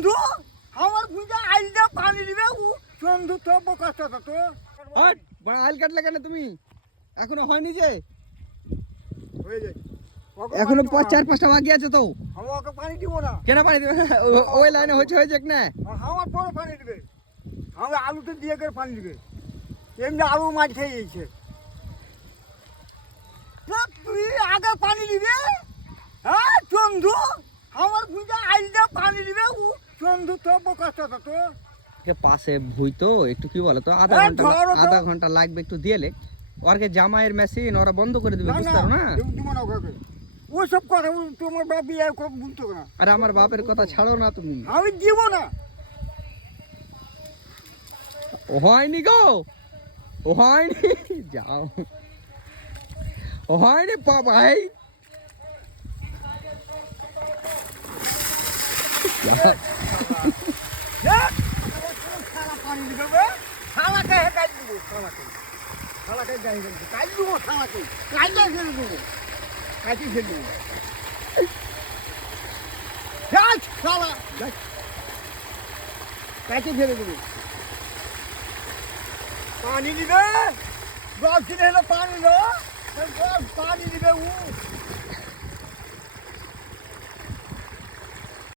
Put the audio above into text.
চন্দু আমার বুঝা আইলটা পানি দিবে ও চন্দু তো বকাস্তা তো হট বড় আইল কাটলে কেন তুমি এখনো হয়নি যে হয়ে যায় এখনো 4-5টা বাকি আছে তো আমাকে পানি দিব না কেন পানি দিবে না? ওই লাইনে হচ্ছে যাক না আমার বড় পানি দিবে আমি আলুতে দিয়ে করে পানি দিবে এমনি আলু মাছ খেয়ে গেছে তুই আগে পানি দিবে হ্যাঁ চন্দু আমার বুঝা আইলটা পানি দিবে ও চন্দু তো বকাস্তা তো পাশে ভুই তো একটু কি বলো তো আধা ঘন্টা লাগবে একটু দিয়েলে ওরকে জামাইয়ের মেশিন ওরা বন্ধ করে দিবে বুঝতে পারো না ওই সব কথা তোমার বাপ বিয়ে বুঝতো না আরে আমার বাপের কথা ছাড়ো না তুমি আমি দিব না ও হয়নি গো ও হয়নি যাও ও হয়নি ভাই পানি দিবে শালাকে হেঁটাই দিব শালাকে শালাকে গাই দেবো কাই দিব শালাকে কাইটা ফেলে দেবো কাইটি ফেলে দেবো শালা কাইটি ফেলে দেবো পানি দিবে 10 দিন হলো পানি লো 10 পানি দিবে ও